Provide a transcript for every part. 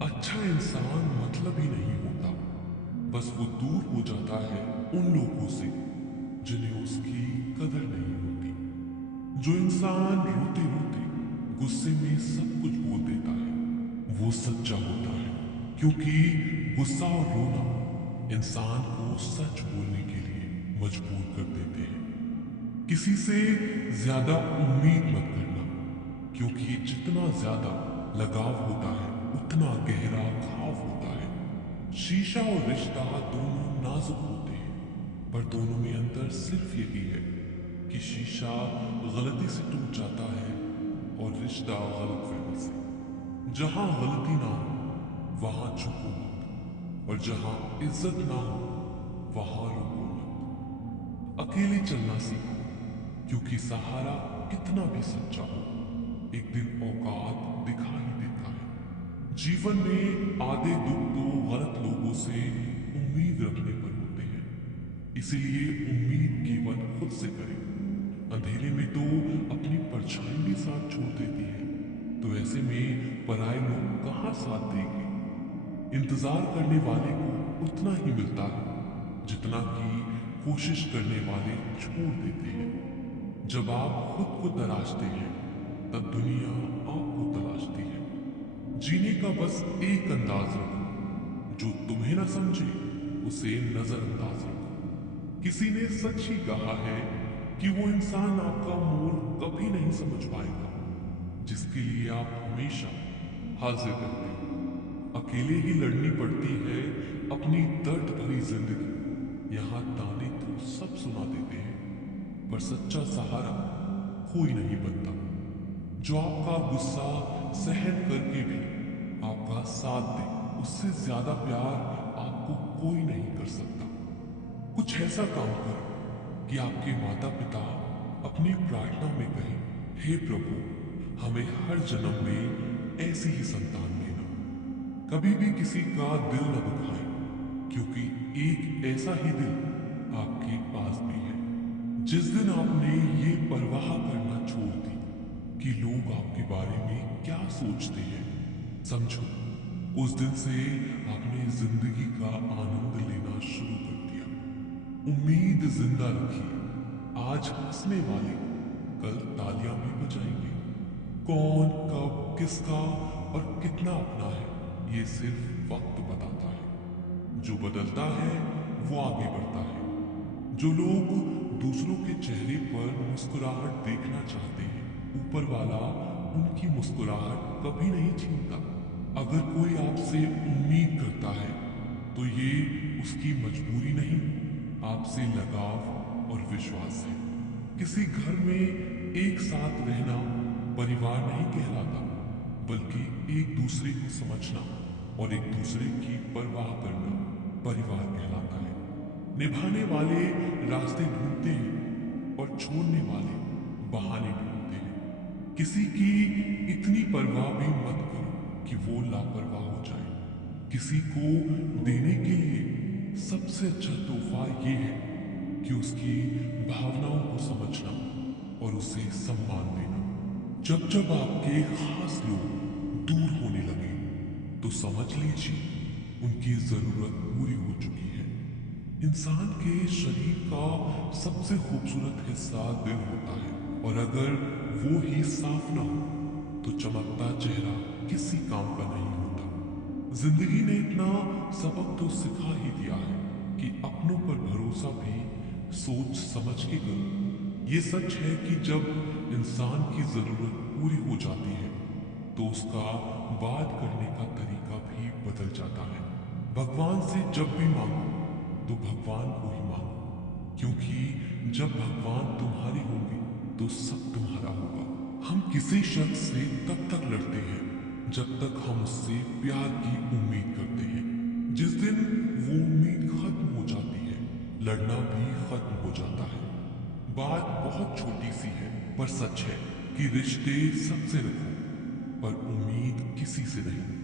अच्छा इंसान मतलब ही नहीं होता, बस वो दूर हो जाता है उन लोगों से जिन्हें उसकी कदर नहीं होती। जो इंसान रोते रोते गुस्से में सब कुछ बोल देता है वो सच्चा होता है, क्योंकि गुस्सा और रोना इंसान को सच बोलने के लिए मजबूर कर देते हैं। किसी से ज्यादा उम्मीद मत करना, क्योंकि जितना ज्यादा लगाव होता है उतना गहरा घाव होता है। शीशा और रिश्ता दोनों नाजुक होते हैं, पर दोनों में अंतर सिर्फ यही है कि शीशा गलती से टूट जाता है और रिश्ता गलतफहमी से। जहां गलती ना हो वहां झुको मत, और जहां इज्जत ना हो वहां रुको मत। अकेले चलना सीखो, क्योंकि सहारा कितना भी सच्चा हो एक दिन औकात दिखा ही देता है। जीवन में आधे दुख तो गलत लोगों से उम्मीद रखने पर होते हैं, इसीलिए उम्मीद केवल खुद से करें। अंधेरे में तो अपनी परछाई भी साथ छोड़ देती है, तो ऐसे में पराए लोग कहाँ साथ देंगे। इंतजार करने वाले को उतना ही मिलता है जितना कि कोशिश करने वाले छोड़ देते हैं। जब आप खुद को तराशते हैं तब दुनिया आपको तलाशती है। जीने का बस एक अंदाज रखो, जो तुम्हें ना समझे उसे नजरअंदाज रखो। किसी ने सच ही कहा है कि वो इंसान आपका मोल कभी नहीं समझ पाएगा जिसके लिए आप हमेशा हाजिर रहते हो। अकेले ही लड़नी पड़ती है अपनी दर्द भरी जिंदगी। यहाँ ताने तो सब सुना देते हैं, पर सच्चा सहारा कोई नहीं बनता। जो आपका गुस्सा सहन करके भी आपका साथ दे, उससे ज्यादा प्यार आपको कोई नहीं कर सकता। कुछ ऐसा काम करो कि आपके माता पिता अपनी प्रार्थना में कहें, हे प्रभु, हमें हर जन्म में ऐसी ही संतान देना। कभी भी किसी का दिल न दुखाए, क्योंकि एक ऐसा ही दिल आपके पास भी है। जिस दिन आपने ये परवाह करना छोड़ दी कि लोग आपके बारे में क्या सोचते हैं, समझो उस दिन से आपने जिंदगी का आनंद लेना शुरू कर दिया। उम्मीद जिंदा रखिए, आज हंसने वाले कल तालियां भी बजाएंगे। कौन कब किसका और कितना अपना है ये सिर्फ वक्त बताता है। जो बदलता है वो आगे बढ़ता है। जो लोग दूसरों के चेहरे पर मुस्कुराहट देखना चाहते हैं, ऊपर वाला उनकी मुस्कुराहट कभी नहीं छीनता। अगर कोई आपसे उम्मीद करता है तो ये उसकी मजबूरी नहीं, आपसे लगाव और विश्वास है। किसी घर में एक साथ रहना परिवार नहीं कहलाता, बल्कि एक दूसरे को समझना और एक दूसरे की परवाह करना परिवार कहलाता है। निभाने वाले रास्ते ढूंढते हैं और छोड़ने वाले बहाने ढूंढते हैं। किसी की इतनी परवाह भी मत करो कि वो लापरवाह हो जाए। किसी को देने के लिए सबसे अच्छा तोहफा ये है कि उसकी भावनाओं को समझना और उसे सम्मान देना। जब जब आपके खास लोग दूर होने लगे तो समझ लीजिए उनकी जरूरत पूरी हो चुकी है। इंसान के शरीर का सबसे खूबसूरत हिस्सा दिल होता है, और अगर वो ही साफ ना हो तो चमकता चेहरा किसी काम का नहीं होता। जिंदगी ने इतना सबक तो सिखा ही दिया है कि अपनों पर भरोसा भी सोच समझ के करो। ये सच है कि जब इंसान की जरूरत पूरी हो जाती है तो उसका बात करने का तरीका भी बदल जाता है। भगवान से जब भी मांगो तो भगवान को ही मांगो, क्योंकि जब भगवान तुम्हारे होंगे तो सब तुम्हारा होगा। हम किसी शख्स से तब तक लड़ते हैं जब तक हम उससे प्यार की उम्मीद करते हैं। जिस दिन वो उम्मीद खत्म हो जाती है, लड़ना भी खत्म हो जाता है। बात बहुत छोटी सी है पर सच है कि रिश्ते सबसे रखो, पर उम्मीद किसी से नहीं।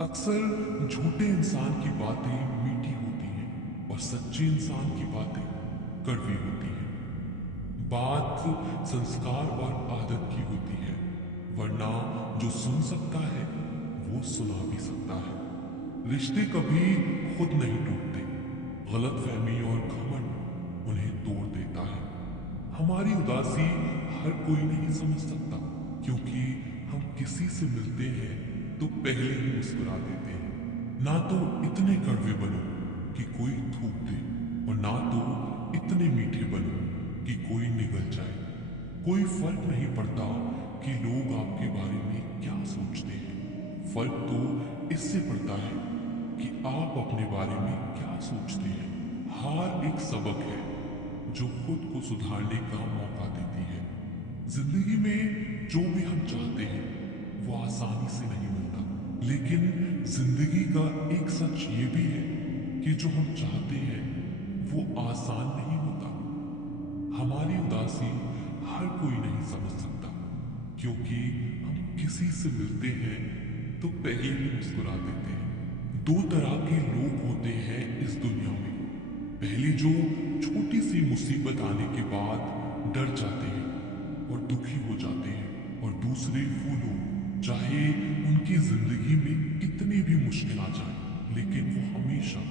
अक्सर झूठे इंसान की बातें मीठी होती हैं और सच्चे इंसान की बातें कड़वी होती हैं। बात संस्कार और आदत की होती है, वरना जो सुन सकता है वो सुना भी सकता है। रिश्ते कभी खुद नहीं टूटते, गलतफहमी और घमंड उन्हें तोड़ देता है। हमारी उदासी हर कोई नहीं समझ सकता, क्योंकि हम किसी से मिलते हैं तो पहले ही मुस्कुरा देते हैं। ना तो इतने कड़वे बनो कि कोई थूक दे, और ना तो इतने मीठे बनो कि कोई निगल जाए। कोई फर्क नहीं पड़ता कि लोग आपके बारे में क्या सोचते हैं, फर्क तो इससे पड़ता है कि आप अपने बारे में क्या सोचते हैं। हार एक सबक है जो खुद को सुधारने का मौका देती है। जिंदगी में जो भी हम चाहते हैं वो आसानी से नहीं मिलता, लेकिन जिंदगी का एक सच ये भी है कि जो हम चाहते हैं वो आसान नहीं होता। हमारी उदासी हर कोई नहीं समझ सकता, क्योंकि हम किसी से मिलते हैं तो पहले ही मुस्कुरा देते हैं। दो तरह के लोग होते हैं इस दुनिया में। पहले जो छोटी सी मुसीबत आने के बाद डर जाते हैं और दुखी हो जाते हैं, और दूसरे वो लोग चाहे उनकी जिंदगी में कितनी भी मुश्किल आ जाए, लेकिन वो हमेशा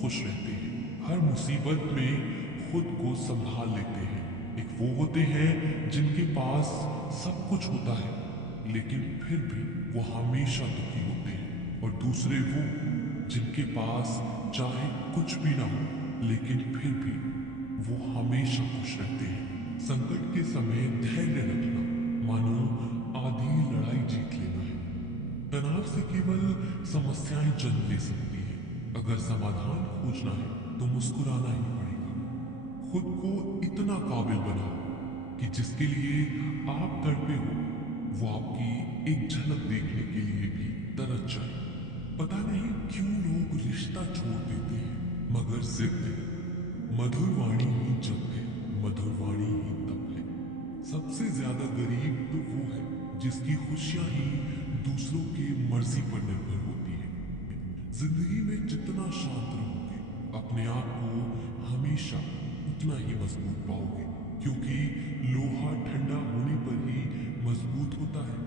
खुश रहते हैं। हर मुसीबत में खुद को संभाल लेते हैं। एक वो होते हैं जिनके पास सब कुछ होता है, लेकिन फिर भी वो हमेशा दुखी होते हैं। और दूसरे वो जिनके पास चाहे कुछ भी ना हो, लेकिन फिर भी वो हमेशा खुश रहते हैं। संकट के समय धैर्य रखना मानो आधी लड़ाई जीत लेना है। तनाव से केवल समस्याएं जन्म ले सकती है। अगर समाधान खोजना है तो मुस्कुराना ही पड़ेगा। खुद को इतना काबिल बनाओ कि जिसके लिए आप तड़पे हो वो आपकी एक झलक देखने के लिए भी तरस जाए। पता नहीं क्यों लोग रिश्ता छोड़ देते हैं, मगर जिद नहीं। मधुर वाणी ही जब है, मधुर वाणी ही तब है। सबसे ज्यादा गरीब तो वो है जिसकी खुशियां ही दूसरों की मर्जी पर निर्भर होती है। जिंदगी में जितना शांत रहोगे, अपने आप को हमेशा उतना ही मजबूत पाओगे, क्योंकि लोहा ठंडा होने पर ही मजबूत होता है।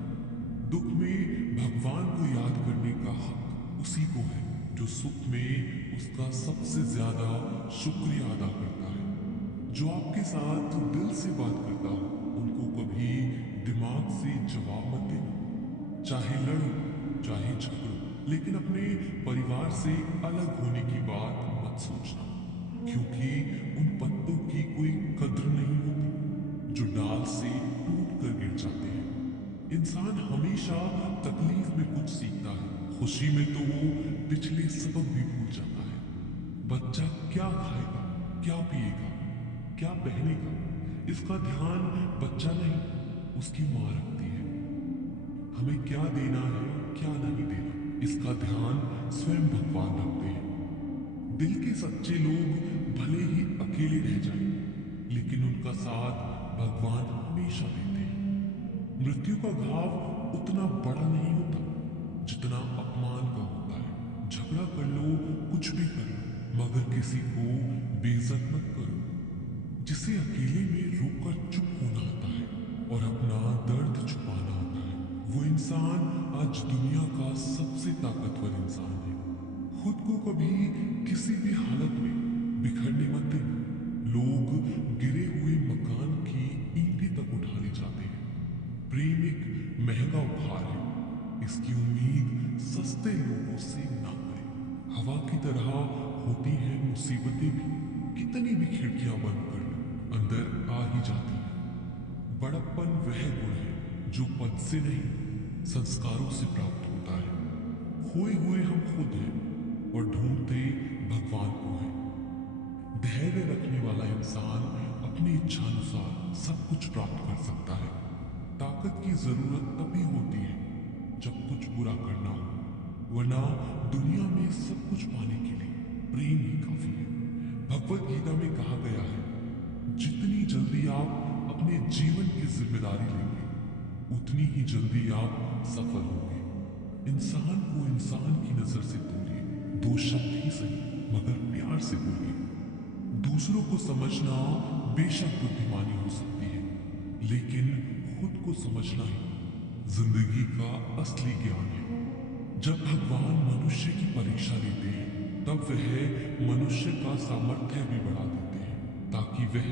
दुख में भगवान को याद करने का हक उसी को है जो सुख में उसका सबसे ज्यादा शुक्रिया अदा करता है। जो आपके साथ दिल से बात करता हो उनको कभी दिमाग से जवाब मत देना। चाहे लड़ो चाहे झगड़ो, लेकिन अपने परिवार से अलग होने की बात मत सोचना, क्योंकि उन पत्तों की कोई कद्र नहीं होती जो डाल से टूट कर गिर जाते हैं। इंसान हमेशा तकलीफ में कुछ सीखता है, खुशी में तो वो पिछले सबक भी भूल जाता है। बच्चा क्या खाएगा, क्या पिएगा, क्या पहनेगा, इसका ध्यान बच्चा नहीं उसकी माँ रखती है। हमें क्या देना है क्या नहीं देना, इसका ध्यान स्वयं भगवान रखते हैं। दिल के सच्चे लोग भले ही अकेले रह जाएं, लेकिन उनका साथ भगवान हमेशा देते हैं। मृत्यु का घाव उतना बड़ा नहीं होता जितना अपमान का होता है। झगड़ा कर लो, कुछ भी कर लो, मगर किसी को बेइज्जत मत करो। जिसे अकेले में रोकर चुप होना आता है और अपना दर्द छुपाना आता है, वो इंसान आज दुनिया का सबसे ताकतवर इंसान है। खुद को कभी किसी भी हालत में बिखरने मत देना। लोग गिरे हुए मकान की ईंटें तक उठा ले जाते हैं। प्रेम एक महंगा उपहार है, इसकी उम्मीद सस्ते लोगों से ना करें। हवा की तरह होती है मुसीबतें भी, कितनी भी खिड़कियां बंद कर लो अंदर आ ही जाती है। बड़प्पन वह गुण है जो पद से नहीं संस्कारों से प्राप्त होता है। खोए हुए हम खुद हैं और ढूंढते भगवान को हैं। धैर्य रखने वाला इंसान अपनी इच्छानुसार सब कुछ प्राप्त कर सकता है। ताकत की जरूरत तभी होती है जब कुछ बुरा करना हो, वरना दुनिया में सब कुछ पाने के लिए प्रेम ही काफी है। भगवत गीता में कहा गया है, जितनी जल्दी आप अपने जीवन की जिम्मेदारी लेंगे उतनी ही जल्दी आप सफल होंगे। इंसान को इंसान की नजर से तोलिए, दो शब्द ही सही मगर प्यार से बोलिए। दूसरों को समझना बेशक बुद्धिमानी हो सकती है, लेकिन खुद को समझना ही जिंदगी का असली ज्ञान है। जब भगवान मनुष्य की परीक्षा लेते हैं तब वह मनुष्य का सामर्थ्य भी बढ़ा देते हैं ताकि वह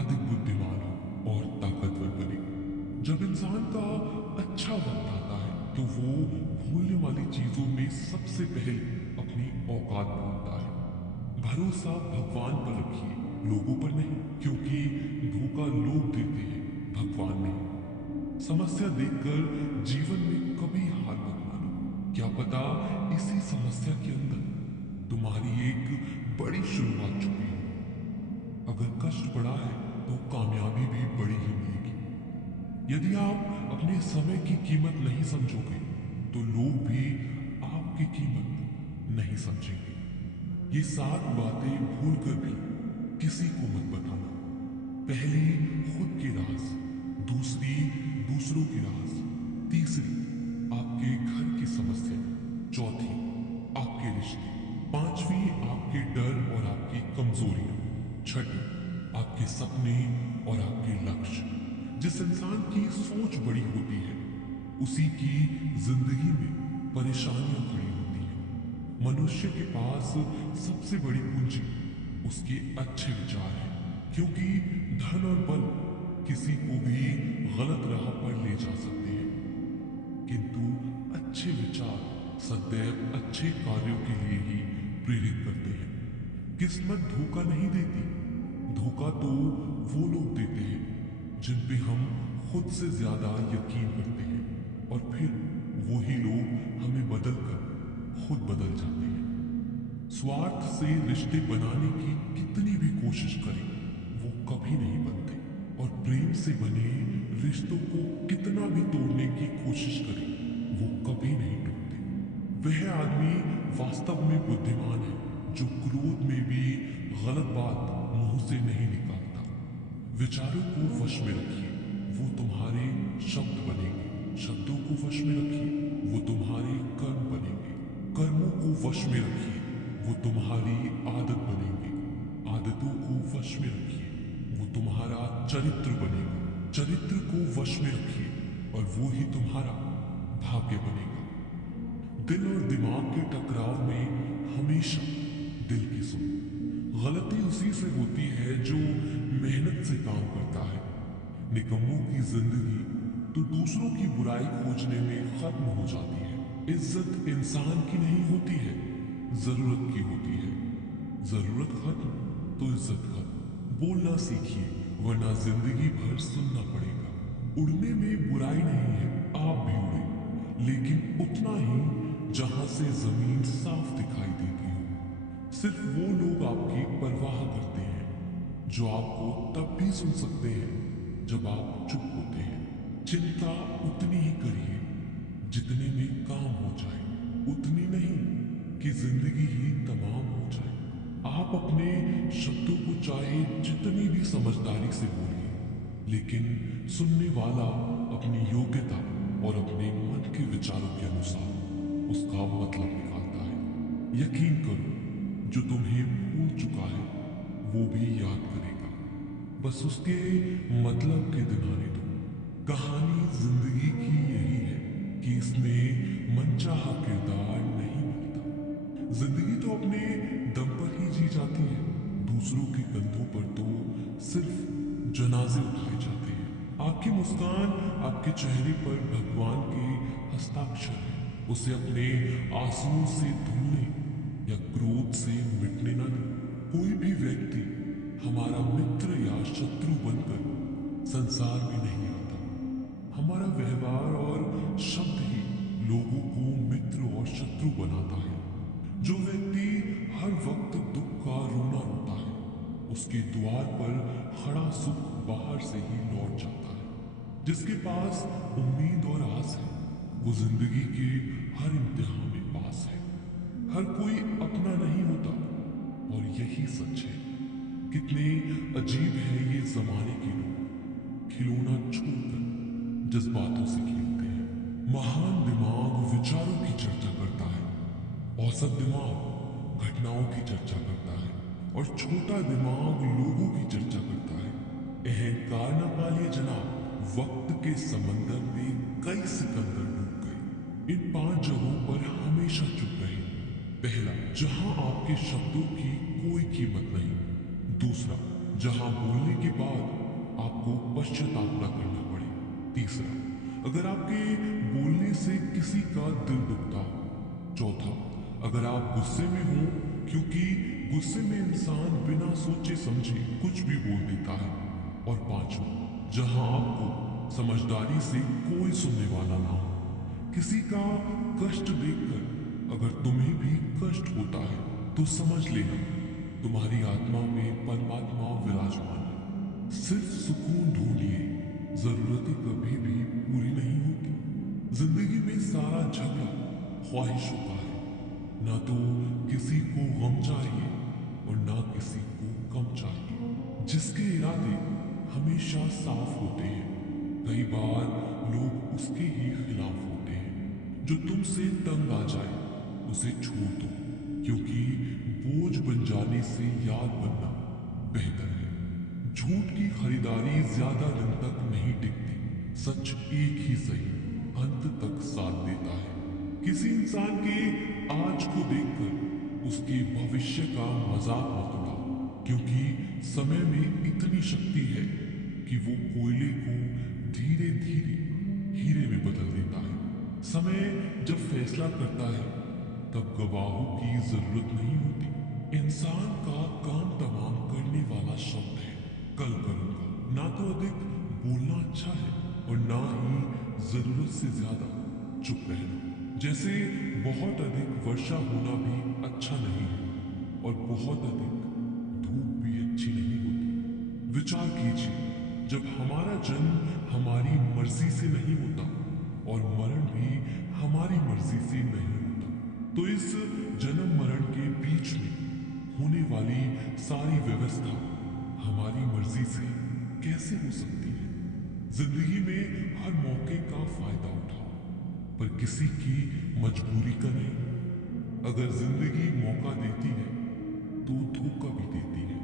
अधिक बुद्धिमान हो और ताकतवर बने। जब इंसान का अच्छा वक्त आता है तो वो भूलने वाली चीजों में सबसे पहले अपनी औकात भूलता है। भरोसा भगवान पर रखिए, लोगों पर नहीं, क्योंकि धोखा लोग देते हैं, भगवान नहीं। समस्या देखकर जीवन में कभी हार मत मानो, क्या पता इसी समस्या के अंदर तुम्हारी एक बड़ी शुरुआत छुपी हो। अगर कष्ट बड़ा है तो कामयाबी भी बड़ी ही मिलेगी। यदि आप अपने समय की कीमत नहीं समझोगे तो लोग भी आपकी कीमत नहीं समझेंगे। ये 7 बातें भूलकर भी किसी को मत बताना। पहली, खुद के राज। दूसरी, दूसरों की राज। तीसरी, आपके घर की समस्या। चौथी, आपके रिश्ते। पांचवी, आपके डर और आपकी कमजोरियां। छठी, आपके सपने और आपके लक्ष्य। जिस इंसान की सोच बड़ी होती है उसी की जिंदगी में परेशानियां खड़ी होती हैं। मनुष्य के पास सबसे बड़ी पूंजी उसके अच्छे विचार हैं, क्योंकि धन और बल किसी को भी गलत राह पर ले जा सकते हैं, किंतु अच्छे विचार सदैव अच्छे कार्यों के लिए ही प्रेरित करते हैं। किस्मत धोखा नहीं देती, धोखा तो वो लोग देते हैं जिन पे हम खुद से ज्यादा यकीन करते हैं और फिर वही लोग हमें बदलकर खुद बदल जाते हैं। स्वार्थ से रिश्ते बनाने की कितनी भी कोशिश करें वो कभी नहीं बनते, और प्रेम से बने रिश्तों को कितना भी तोड़ने की कोशिश करें वो कभी नहीं टूटते। वह आदमी वास्तव में बुद्धिमान है जो क्रोध में भी गलत बात मुंह से नहीं निकालता। विचारों को वश में रखिए, वो तुम्हारे शब्द बनेंगे। शब्दों को वश में रखिए, वो तुम्हारे कर्म बनेंगे। कर्मों को वश में रखिए, वो तुम्हारी आदत बनेंगे। आदतों को वश में रखिए, वो तुम्हारा चरित्र बनेगा। चरित्र को वश में रखिए और वो ही तुम्हारा भाग्य बनेगा। दिल और दिमाग के टकराव में हमेशा दिल की सुनो। गलती उसी से होती है जो मेहनत से काम करता है। निकम्मों की जिंदगी तो दूसरों की बुराई खोजने में खत्म हो जाती है। इज्जत इंसान की नहीं होती है, जरूरत की होती है। जरूरत खत्म तो इज्जत खत्म। बोलना सीखिए, वरना जिंदगी भर सुनना पड़ेगा। उड़ने में बुराई नहीं है, आप भी उड़े, लेकिन उतना ही जहां से जमीन साफ दिखाई देती हो। सिर्फ वो लोग आपकी परवाह करते हैं जो आपको तब भी सुन सकते हैं जब आप चुप होते हैं। चिंता उतनी ही करिए जितने में काम हो जाए, उतनी नहीं कि जिंदगी ही तमाम हो जाए। आप अपने शब्दों को चाहे जितनी भी समझदारी से बोलिए, लेकिन सुनने वाला अपनी योग्यता और अपने मन के विचारों के अनुसार उसका मतलब निकालता है। यकीन करो, जो तुम्हें भूल चुका है वो भी याद करेगा, बस उसके मतलब के दिन आने दो। कहानी जिंदगी की यही है कि इसमें मनचाहा किरदार नहीं मिलता। जिंदगी तो अपने दम पर ही जी जाती है, दूसरों के कंधों पर तो सिर्फ जनाजे उठाए जाते हैं। आपकी मुस्कान आपके चेहरे पर भगवान के हस्ताक्षर है, उसे अपने आंसुओं से धुलने या क्रोध से मिटने ना दें। कोई भी व्यक्ति हमारा मित्र या शत्रु बनकर संसार में नहीं आता। हमारा व्यवहार और शब्द ही लोगों को मित्र और शत्रु बनाता है। जो व्यक्ति हर वक्त दुख का रोना रोता है, उसके द्वार पर खड़ा सुख बाहर से ही लौट जाता है। जिसके पास उम्मीद और आस है वो जिंदगी के हर इम्तिहान में पास है। हर कोई अपना नहीं होता और यही सच है। कितने अजीब है ये जमाने के लोग, खिलौना छोड़कर जज्बातों से खेलते हैं। महान दिमाग विचारों की चर्चा करता है, औसत दिमाग घटनाओं की चर्चा करता है और छोटा दिमाग लोगों की चर्चा करता है। अहंकार न पालिए जनाब, वक्त के समंदर में कई सिकंदर डूब गए। इन 5 जगहों पर हमेशा चुप रहे। पहला, जहां आपके शब्दों की कोई कीमत नहीं। दूसरा, जहां बोलने के बाद आपको पश्चाताप न करना पड़े। तीसरा, अगर आपके बोलने से किसी का दिल दुखता हो। चौथा, अगर आप गुस्से में हो, क्योंकि गुस्से में इंसान बिना सोचे समझे कुछ भी बोल देता है। और पांचवा, जहां आपको समझदारी से कोई सुनने वाला ना हो। किसी का कष्ट देखकर अगर तुम्हें भी कष्ट होता है तो समझ लेना तुम्हारी आत्मा में परमात्मा विराजमान है। सिर्फ सुकून ढूंढिए, जरूरतें कभी भी पूरी नहीं होती। जिंदगी में सारा झगड़ा ख्वाहिशों का है। ना तो किसी को गम चाहिए और ना किसी को कम चाहिए। जिसके इरादे हमेशा साफ होते हैं, कई बार लोग उसके ही खिलाफ होते हैं। जो तुमसे तंग आ जाए उसे छोड़ दो, क्योंकि बोझ बन जाने से याद बनना बेहतर है। झूठ की खरीदारी ज्यादा दिन तक नहीं टिकती। सच एक ही सही अंत तक साथ देता है। किसी इंसान के आज को देखकर उसके भविष्य का मजाक मत उड़ाओ, क्योंकि समय में इतनी शक्ति है कि वो कोयले को धीरे धीरे हीरे में बदल देता है। समय जब फैसला करता है तब गवाहों की जरूरत नहीं होती। इंसान का काम तमाम करने वाला शब्द है कल करूंगा। ना तो अधिक बोलना अच्छा है और ना ही जरूरत से ज्यादा चुप रहना। जैसे बहुत अधिक वर्षा होना भी अच्छा नहीं है और बहुत अधिक धूप भी अच्छी नहीं होती। विचार कीजिए, जब हमारा जन्म हमारी मर्जी से नहीं होता और मरण भी हमारी मर्जी से नहीं होता, तो इस जन्म मरण के बीच में होने वाली सारी व्यवस्था हमारी मर्जी से कैसे हो सकती है? जिंदगी में हर मौके का फायदा उठाओ, पर किसी की मजबूरी का नहीं। अगर जिंदगी मौका देती है तो धोखा भी देती है।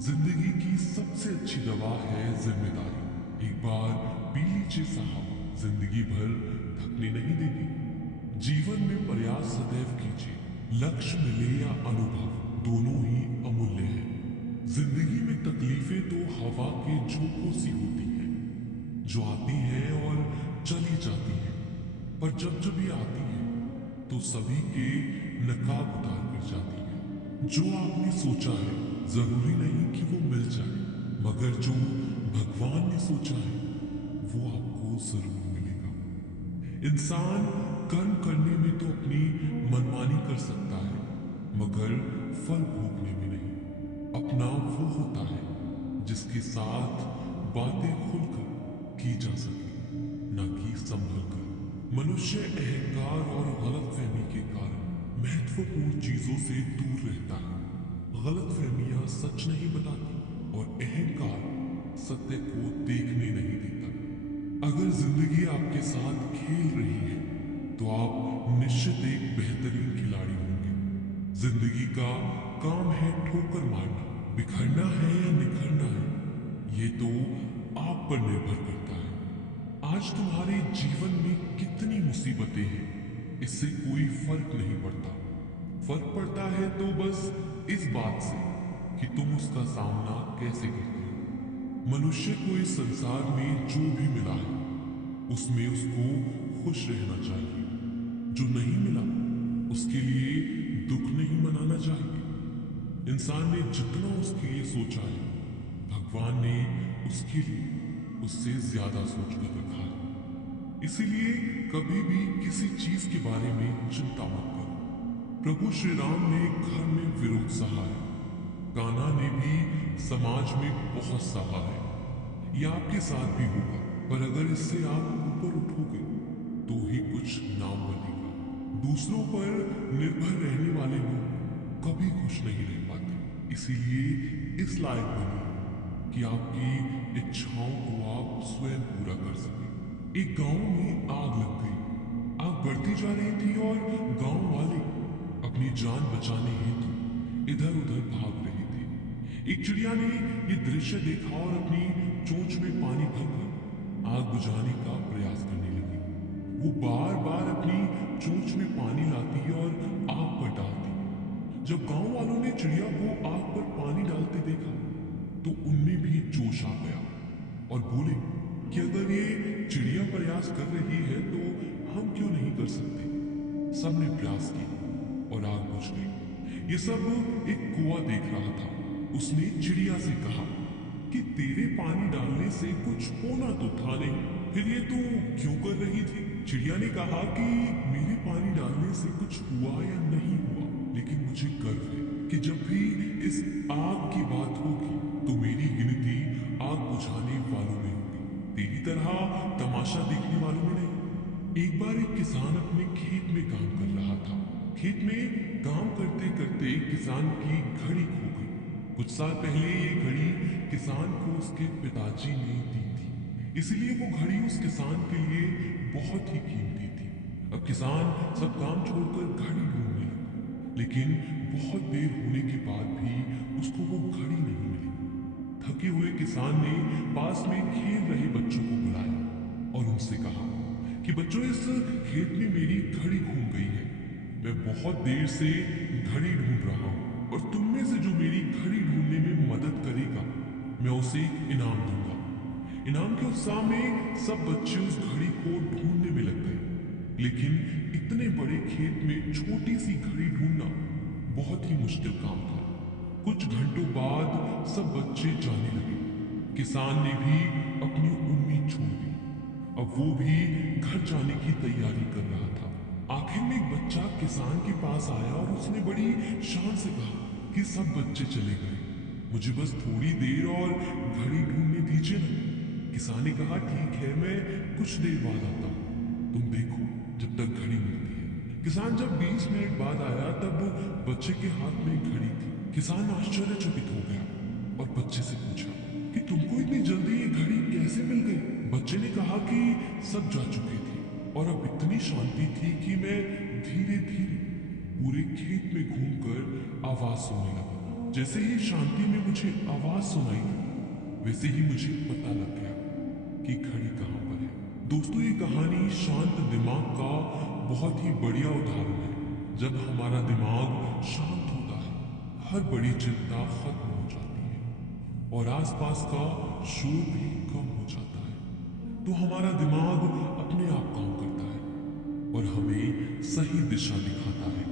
जिंदगी की सबसे अच्छी दवा है जिम्मेदारी। एक बार पी लीजिए साहब, जिंदगी भर थकने नहीं देगी। जीवन में प्रयास सदैव कीजिए। लक्ष्य मिले या अनुभव, दोनों ही अमूल्य है। जिंदगी में तकलीफें तो हवा के झोंकों सी होती हैं, जो आती हैं और चली जाती हैं, पर जब जब ये आती है तो सभी के नकाब उतार कर जाती है। जो आपने सोचा है जरूरी नहीं कि वो मिल जाए, मगर जो भगवान ने सोचा है वो आपको जरूर मिलेगा। इंसान कर्म करने में तो अपनी मनमानी कर सकता है, मगर फल भोगने में नहीं। अपना वो होता है जिसके साथ बातें खुलकर की जा सके, न कि संभल कर। मनुष्य अहंकार और गलतफहमी के कारण महत्वपूर्ण चीजों से दूर रहता है। गलतफहमियां सच नहीं बताती और अहंकार सत्य को देखने नहीं देता। अगर जिंदगी आपके साथ खेल रही है तो आप निश्चित एक बेहतरीन खिलाड़ी होंगे। जिंदगी का काम है ठोकर मारना। बिखरना है या निखरना है, ये तो आप पर निर्भर करता है। आज तुम्हारे जीवन में कितनी मुसीबतें हैं, इससे कोई फर्क नहीं पड़ता। फर्क पड़ता है तो बस इस बात से कि तुम उसका सामना कैसे करते हो। मनुष्य को इस संसार में जो भी मिला है उसमें उसको खुश रहना चाहिए। जो नहीं मिला उसके लिए दुख नहीं मनाना चाहिए। इंसान ने जितना उसके लिए सोचा है, भगवान ने उसके लिए उससे ज्यादा सोच कर रखा है। इसीलिए कभी भी किसी चीज के बारे में चिंता मत करो। प्रभु श्री राम ने घर में विरोध सहा है, कान्हा ने भी समाज में बहुत सहा है। यह आपके साथ भी होगा, पर अगर इससे आप ऊपर उठोगे तो ही कुछ नाम बनेगा। दूसरों पर निर्भर रहने वाले लोग कभी खुश नहीं रह पाते। इसीलिए इस लायक बनिए कि आपकी इच्छाओं को आप स्वयं पूरा कर सकें। एक गांव में आग लग गई। आग बढ़ती जा रही थी और गांव वाले अपनी जान बचाने हेतु इधर उधर भाग रहे थे। एक चिड़िया ने यह दृश्य देखा और अपनी चोंच में पानी भरकर आग बुझाने का प्रयास करने लगी। वो बार बार अपनी चोंच में पानी लाती और आग पर डालती। जब गांव वालों ने चिड़िया को आग पर पानी डालते देखा तो उनमें भी जोश आ गया और बोले कि अगर ये चिड़िया प्रयास कर रही है तो हम क्यों नहीं कर सकते। सबने प्रयास किया और आग बुझ गई। ये सब एक कुआं देख रहा था। उसने चिड़िया से कहा कि तेरे पानी डालने से कुछ होना तो था नहीं, फिर ये तू क्यों कर रही थी। चिड़िया ने कहा कि मेरे पानी डालने से कुछ हुआ या नहीं हुआ, लेकिन मुझे गर्व है कि जब भी इस आग की बात होगी तो मेरी गिनती आग बुझाने वालों में होगी, तेरी तरह तमाशा देखने वालों में नहीं। एक बार एक किसान अपने खेत में काम कर रहा था। खेत में काम करते करते किसान की घड़ी खो गई। कुछ साल पहले ये घड़ी किसान को उसके पिताजी ने दी थी, इसलिए वो घड़ी उस किसान के लिए बहुत ही कीमती थी। अब किसान सब काम छोड़कर घड़ी ढूंढने लगा, लेकिन बहुत देर होने के बाद भी उसको वो घड़ी नहीं मिली। थके हुए किसान ने पास में खेल रहे बच्चों को बुलाया और उनसे कहा कि बच्चों, इस खेत में मेरी घड़ी घूम गई है। मैं बहुत देर से घड़ी ढूंढ रहा हूं और तुम में से जो मेरी घड़ी ढूंढने में मदद करेगा मैं उसे इनाम दूंगा। इनाम के उत्साह में सब बच्चे उस घड़ी को ढूंढने में लग गए, लेकिन इतने बड़े खेत में छोटी सी घड़ी ढूंढना बहुत ही मुश्किल काम था। कुछ घंटों बाद सब बच्चे जाने लगे। किसान ने भी अपनी उम्मीद छोड़ दी। अब वो भी घर जाने की तैयारी कर रहा था। आखिर में एक बच्चा किसान के पास आया और उसने बड़ी शान से कहा कि सब बच्चे चले गए, मुझे बस थोड़ी देर और घड़ी ढूंढने दीजिए ना। किसान ने कहा ठीक है, मैं कुछ देर बाद आता हूं, तुम देखो जब तक घड़ी मिलती है। किसान जब 20 मिनट बाद आया तब बच्चे के हाथ में घड़ी थी। किसान आश्चर्यचकित हो गया और बच्चे से पूछा कि तुमको इतनी जल्दी ये घड़ी कैसे मिल गई। बच्चे ने कहा कि सब जा चुके थे और अब इतनी शांति थी कि मैं धीरे धीरे पूरे खेत में घूमकर आवाज सुनने लगा। जैसे ही शांति में मुझे आवाज सुनाई दी, वैसे ही मुझे पता लग गया कि घड़ी कहां पर है। दोस्तों, ये कहानी शांत दिमाग का बहुत ही बढ़िया उदाहरण है। जब हमारा दिमाग शांत होता है, हर बड़ी चिंता खत्म हो जाती है और आसपास का शोर भी कम हो जाता है। तो हमारा दिमाग अपने आप काम करता है और हमें सही दिशा दिखाता है।